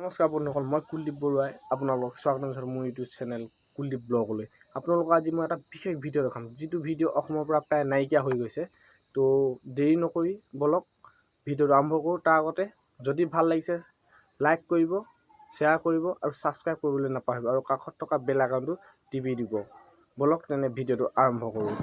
নমস্কাৰ বন্ধুসকল, মই কুলদীপ বৰুৱাই আপোনালোকক স্বাগতম জনাইছোঁ মোৰ ইউটিউব চেনেল কুলদীপ ব্লগলৈ। আপোনালোকক আজি মই এটা বিশেষ ভিডিঅ' দেখাম, যিটো ভিডিঅ' অসমৰ পৰা প্ৰায় নাইকিয়া হৈ গৈছে। তো দেৰি নকৰি বলক ভিডিঅ'টো আৰম্ভ কৰোঁ। তাৰ আগতে যদি ভাল লাগিছে লাইক কৰিব, শ্বেয়াৰ কৰিব আৰু ছাবস্ক্ৰাইব কৰিবলৈ নাপাহৰিব আৰু কাষত থকা বেল আইকনটো টিপি দিব। বলক তেনে ভিডিঅ'টো আৰম্ভ কৰোঁ।